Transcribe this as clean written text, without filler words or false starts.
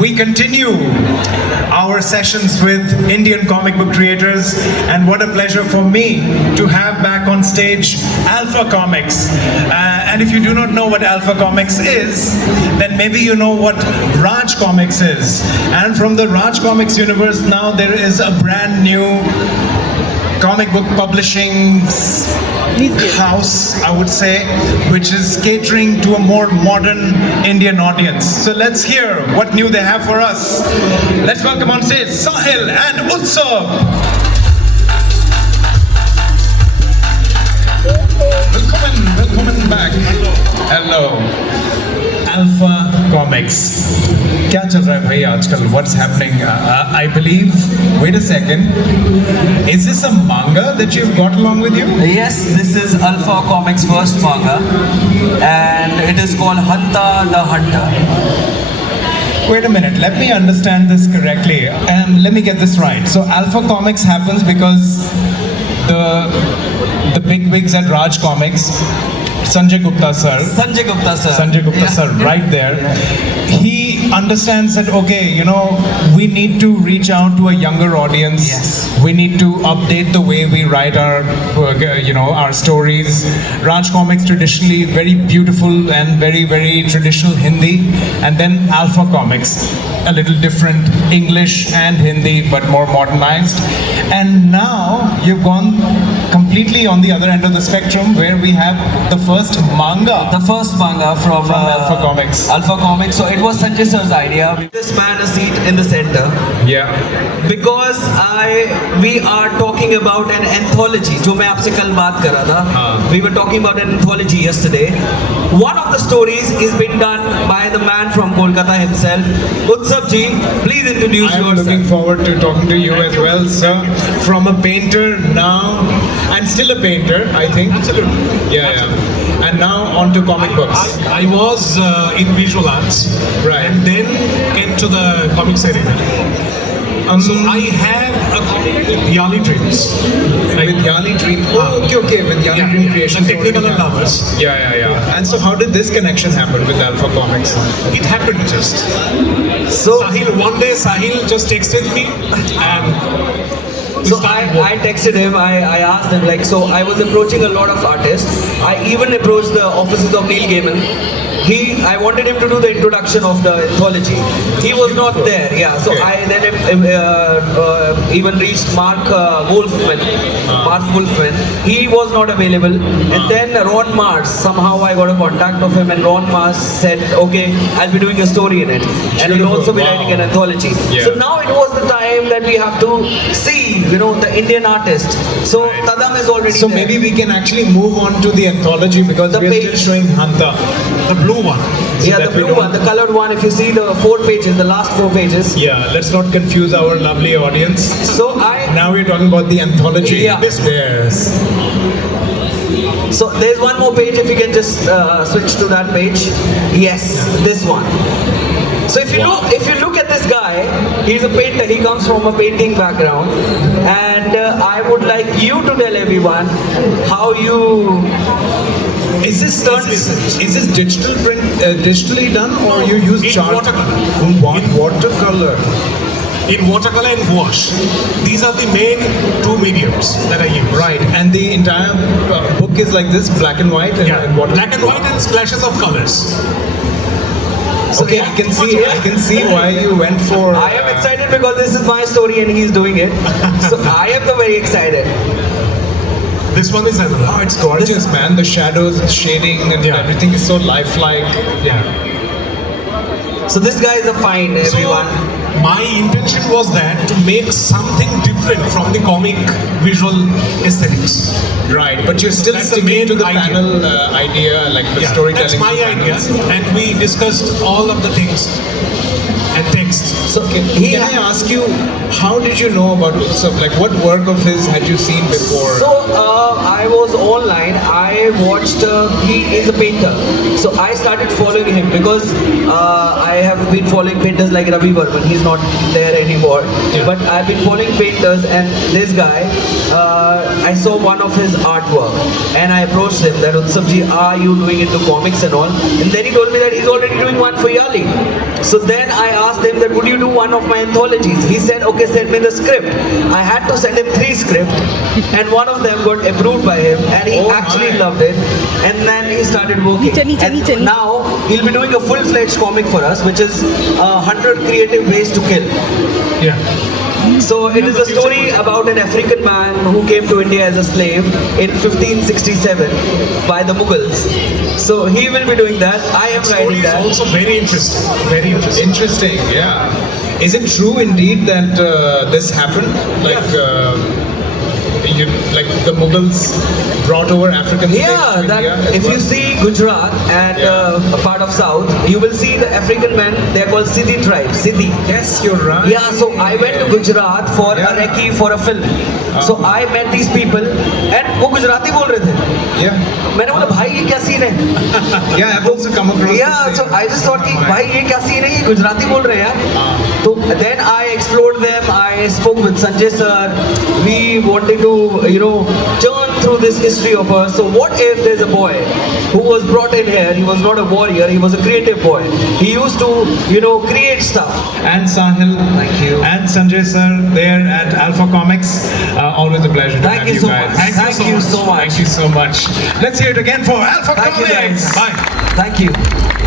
we continue our sessions with Indian comic book creators, and what a pleasure for me to have back on stage Alpha Comics. And if you do not know what Alpha Comics is, then maybe you know what Raj Comics is. And from the Raj Comics universe now there is a brand new comic book publishing house, I would say, which is catering to a more modern Indian audience. So let's hear what new they have for us. Let's welcome on stage Saahil and Utsab. Welcome back. Hello. Alpha Comics. क्या चल रहा है भाई आजकल? What's happening? I believe. Wait a second. Is this a manga that you've got along with you? Yes, this is Alpha Comics' first manga, and it is called Hanta the Hunter. Wait a minute. Let me understand this correctly, and let me get this right. So Alpha Comics happens because the bigwigs at Raj Comics, Sanjay Gupta sir, right there. He understands that, okay, you know, we need to reach out to a younger audience. Yes. We need to update the way we write our, our stories. Raj Comics traditionally very beautiful and very, very traditional Hindi, and then Alpha Comics, a little different English and Hindi, but more modernized. And now you've gone completely on the other end of the spectrum, where we have the first manga. The first manga from Alpha Comics. Alpha Comics. So it was Sanjay sir's idea. Give this man a seat in the center. Yeah. Because we are talking about an anthology. जो मैं आपसे कल बात कर रहा था. We were talking about an anthology yesterday. One of the stories is being done by the man from Kolkata himself, Utsab ji. Please introduce yourself. I'm looking forward to talking to you as well, sir. From a painter now, and still a painter, I think. Absolutely. Yeah. And now on to comic books. I was in visual arts, right, and then came to the comics arena. So I have a comic with Yali Dreams. With Yali Dream. Oh, okay. With Yali Dream Creations. And Technical and Lovers. Yeah. And so how did this connection happen with Alpha Comics? It happened just. So Saahil, one day Saahil just texted me and so I texted him, I asked him, like, so I was approaching a lot of artists. I even approached the offices of Neil Gaiman. I wanted him to do the introduction of the anthology. He was not there, yeah. So I then even reached Mark Wolfman. He was not available. And then Ron Mars, somehow I got a contact of him, and Ron Mars said, okay, I'll be doing a story in it. And he'll also be writing an anthology. Yeah. So now it was the time that we have to see, the Indian artist. So Tadam is already so there. Maybe we can actually move on to the anthology, because we're still showing Hanta. The blue one. Yeah, the blue one, the colored one. If you see the 4 pages, the last 4 pages. Yeah, let's not confuse our lovely audience. So now we're talking about the anthology. Yeah. Yes. So there's one more page, if you can just switch to that page. Yes, this one. So if you look at this guy, he's a painter. He comes from a painting background, and I would like you to tell everyone how you. Is this digital print, digitally done, or you use chart? Watercolor. In watercolor and gouache. These are the main 2 mediums that I use. Right, and the entire book is like this, black and white? And black and white and splashes of colors. So okay, I can see why you went for... I am excited because this is my story and he's doing it. So I am very excited. This one is another. Oh, it's gorgeous, man. The shadows, the shading, and everything is so lifelike. Yeah. So this guy is a find, everyone. So my intention was that to make something different from the comic visual aesthetics. Right, but you're still sticking to the panel idea, like the storytelling. That's my idea, and we discussed all of the things and text. So can I ask you, how did you know about Utsab? Like, what work of his had you seen before? So I was online. I watched. He is a painter, so I started following him because I have been following painters like Ravi Varman. He's not there anymore, but I've been following painters, and this guy. I saw one of his artwork, and I approached him that Utsab ji, are you doing into comics and all? And then he told me that he's already doing one for Yali. So then I asked him that would you do one of my anthologies? He said, okay, send me the script. I had to send him 3 scripts, and one of them got approved by him, and he actually loved it. And then he started working. And now he'll be doing a full-fledged comic for us, which is 100 creative ways to kill. Yeah. So it is a story about an African man who came to India as a slave in 1567 by the Mughals. So he will be doing that. I am Story writing is that. also very interesting. Very interesting. Interesting, yeah. Is it true indeed that this happened? Like the Mughals brought over African slaves Yeah, to that India? if you see Gujarat and a part of South, you will see the African men. They are called Siddhi tribe. Siddhi. Yes, you're right. Yeah, so I went to Gujarat for a recce for a film. So I met these people and वो गुजराती बोल रहे थे. Yeah. मैंने बोला भाई ये क्या scene है? Yeah, I've also come across Yeah, this so thing. I just thought कि भाई ये क्या सीन है? ये गुजराती बोल रहे हैं यार. So then I explored them. I spoke with Sanjay sir. We wanted to, turn through this history of us. So what if there's a boy who was brought in here? He was not a warrior. He was a creative boy. He used to, create stuff. And Saahil. Thank you. And Sanjay sir there at Alpha Comics. Always a pleasure to Thank have you you so guys. much. Thank you so much. Thank you so much. Let's hear it again for Alpha Thank you, Comics. guys. Bye. Thank you.